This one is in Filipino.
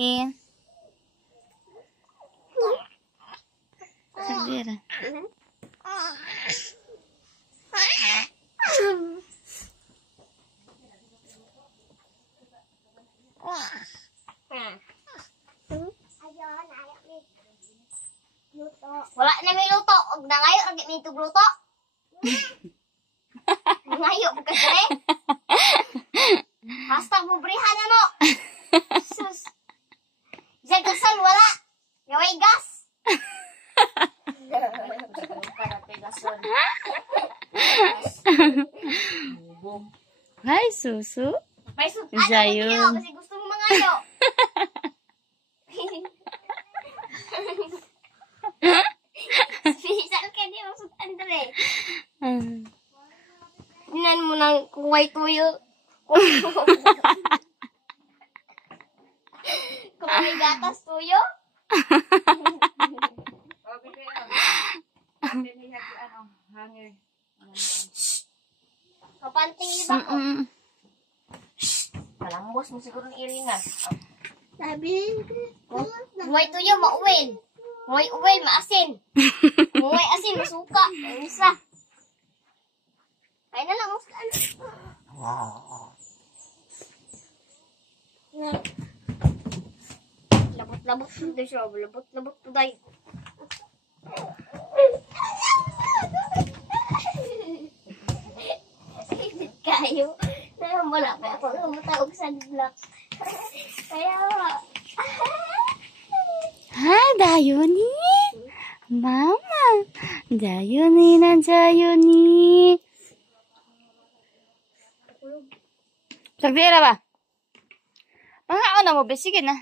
Sagdira. Wala na may luto. Huwag na ngayon. Huwag na itong luto. Ngayon. Bukas na eh. Hashtag mubrihan na mo. Sus. Isang gasol. Wala. Gaway gas. Hi, Susu. Zayo. Kasi gusto mo mangayo. Saan ka di masutan dali? Tinan mo ng kuway tuyo. Kuway gatas tuyo. Kapanting iba ko. Malambos mo siguro ng iringan. Sabi. Kuway tuyo, mauwin. Kuway uwin, maasin. Kuway asin, masuka. Ang isa. Kaya na lang, muskaan. Labot-labot po tayo siya. Labot-labot po tayo. Sinit kayo. Wala pa ako matawag sa vlog. Kaya, Hi, Dayoni. Mama. Dayoni na Dayoni. Sagdira ba? Pangaon na mo, sige na.